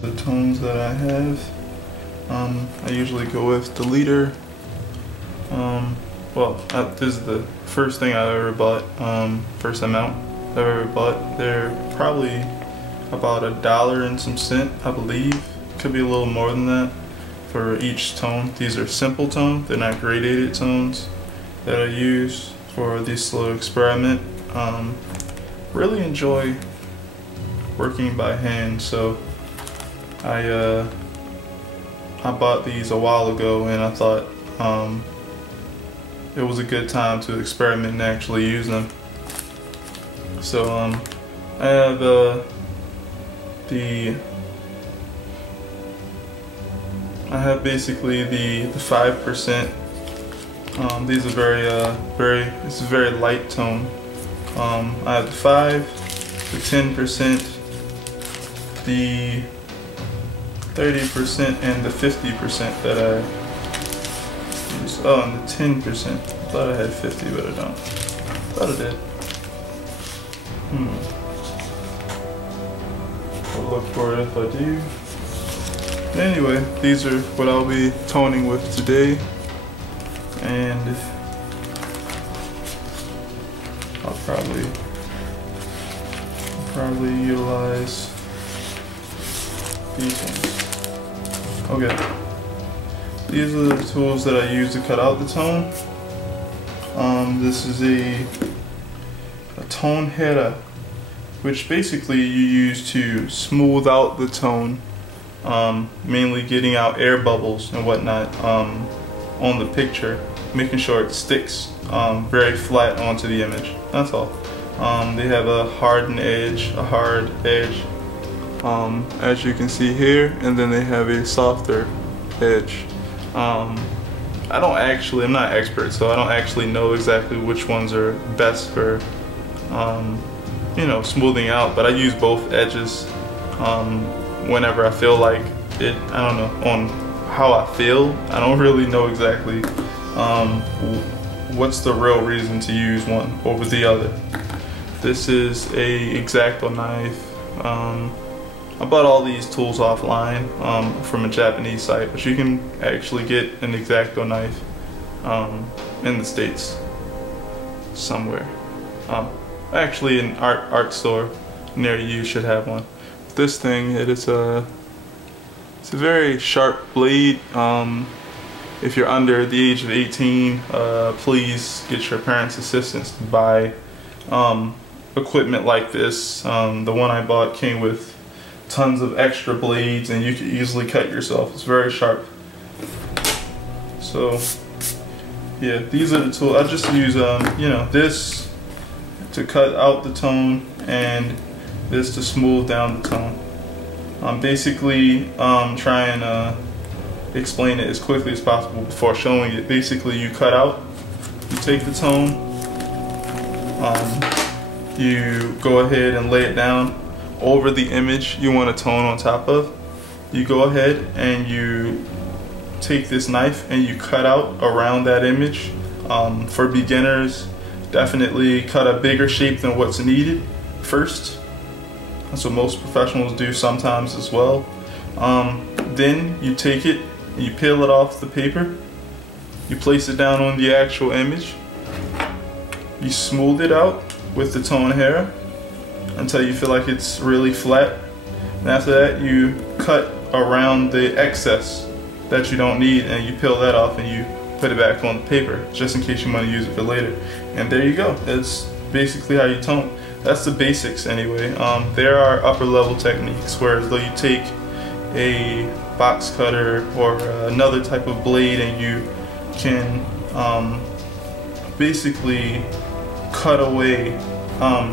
The tones that I have, I usually go with the liter. This is the first thing I ever bought, first amount I ever bought. They're probably about $1 and some cent, I believe. Could be a little more than that for each tone. These are simple tone, they're not gradated tones that I use for this little experiment. Really enjoy working by hand, so I bought these a while ago, and I thought it was a good time to experiment and actually use them. So I have basically the 5%. These are it's a very light tone. I have the 5, the 10%, the 30%, and the 50% that I use. Oh, and the 10%. I thought I had 50, but I don't. Thought I did. I'll look for it if I do. Anyway, these are what I'll be toning with today, and I'll probably utilize these ones. Okay, these are the tools that I use to cut out the tone. This is a tone header, which basically you use to smooth out the tone, mainly getting out air bubbles and whatnot on the picture, making sure it sticks very flat onto the image. That's all. They have a hard edge, as you can see here, and then they have a softer edge. I'm not an expert, so I don't actually know exactly which ones are best for smoothing out, but I use both edges whenever I feel like it. I don't know, on how I feel. I don't really know exactly what's the real reason to use one over the other. This is a X-Acto knife. I bought all these tools offline from a Japanese site, but you can actually get an X-Acto knife in the States somewhere. Actually, an art store near you should have one. This thing, it's a very sharp blade. If you're under the age of 18, please get your parents' assistance to buy equipment like this. The one I bought came with tons of extra blades, and you can easily cut yourself. It's very sharp. So yeah, these are the tools. I just use this to cut out the tone, and this to smooth down the tone. I'm basically trying to explain it as quickly as possible before showing it. Basically, you cut out, you take the tone, you go ahead and lay it down over the image you want a tone on top of. You go ahead and you take this knife and you cut out around that image. For beginners, definitely cut a bigger shape than what's needed first. That's what most professionals do sometimes as well. Then you take it, you peel it off the paper, you place it down on the actual image, you smooth it out with the tone hair until you feel like it's really flat, and after that you cut around the excess that you don't need, and you peel that off and you put it back on the paper just in case you want to use it for later. And there you go. That's basically how you tone. That's the basics anyway. There are upper level techniques where though you take a box cutter or another type of blade and you can basically cut away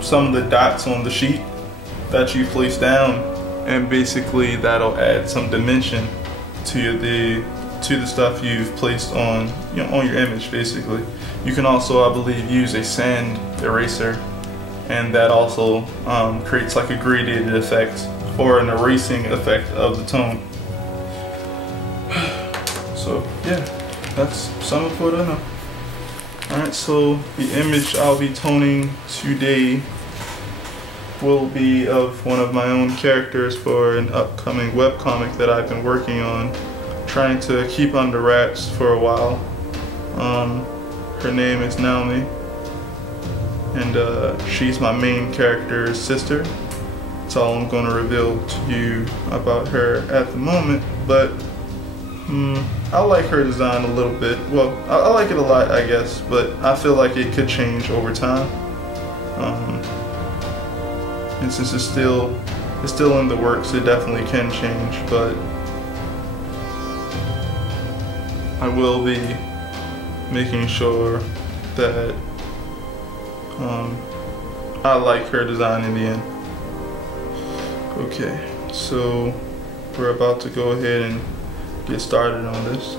some of the dots on the sheet that you place down, and basically that'll add some dimension to the stuff you've placed on on your image. Basically, you can also, I believe, use a sand eraser, and that also creates like a gradated effect or an erasing effect of the tone. So yeah, that's some of what I know. Alright, so the image I'll be toning today will be of one of my own characters for an upcoming webcomic that I've been working on, trying to keep under wraps for a while. Her name is Naomi, and she's my main character's sister. That's all I'm going to reveal to you about her at the moment, but I like her design a little bit. Well, I like it a lot, I guess, but I feel like it could change over time. And since it's still in the works, it definitely can change, but I will be making sure that I like her design in the end. Okay, so we're about to go ahead and get started on this.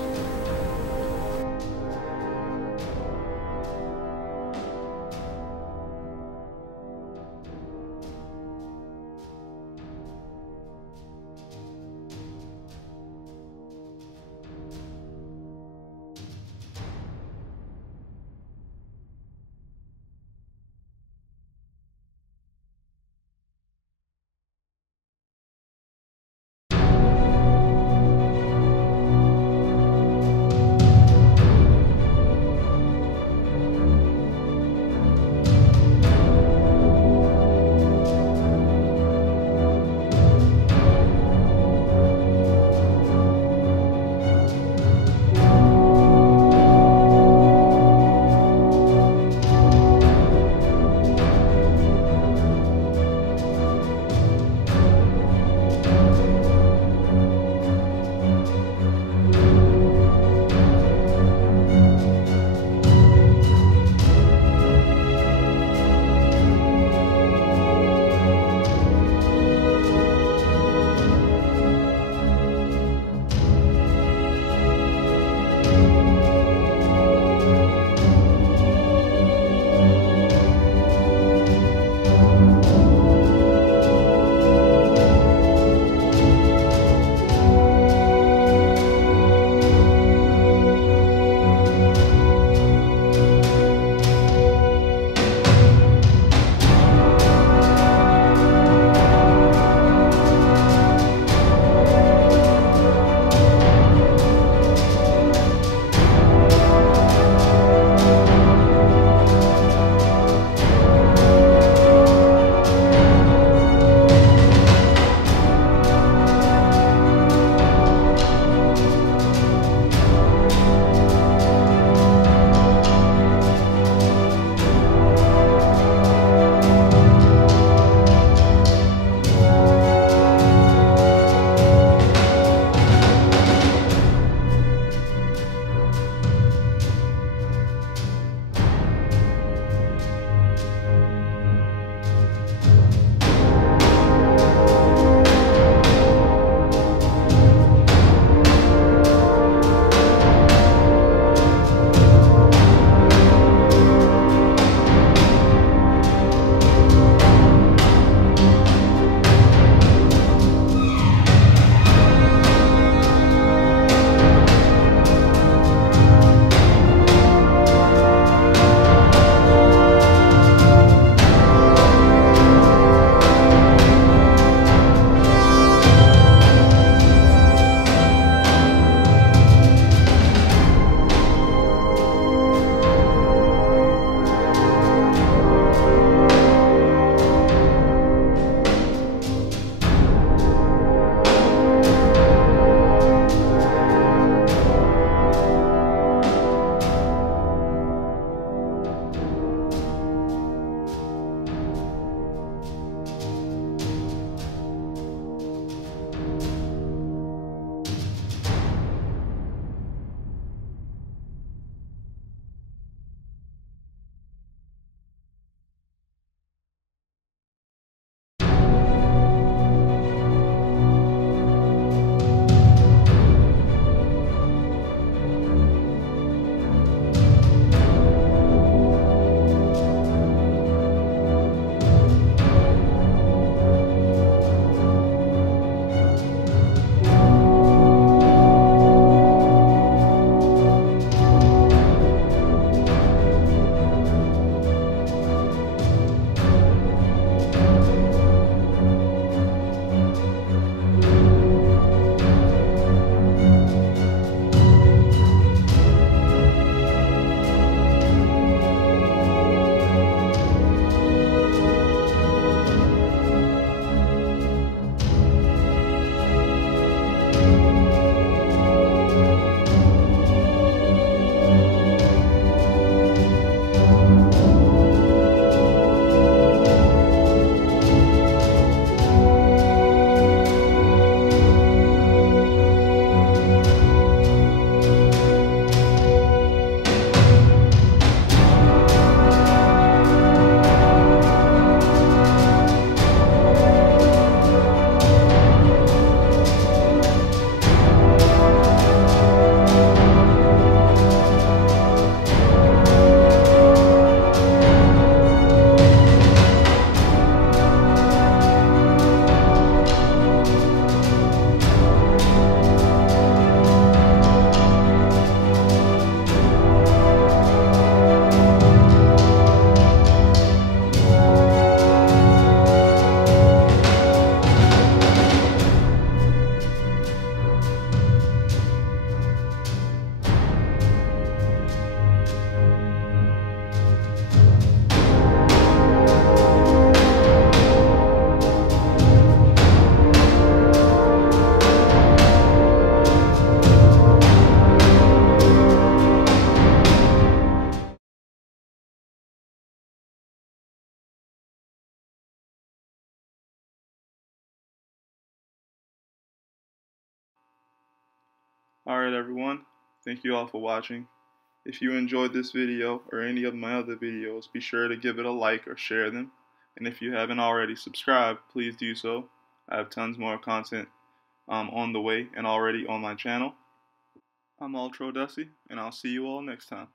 Alright everyone, thank you all for watching. If you enjoyed this video or any of my other videos, be sure to give it a like or share them. And if you haven't already subscribed, please do so. I have tons more content on the way and already on my channel. I'm altrodesi, and I'll see you all next time.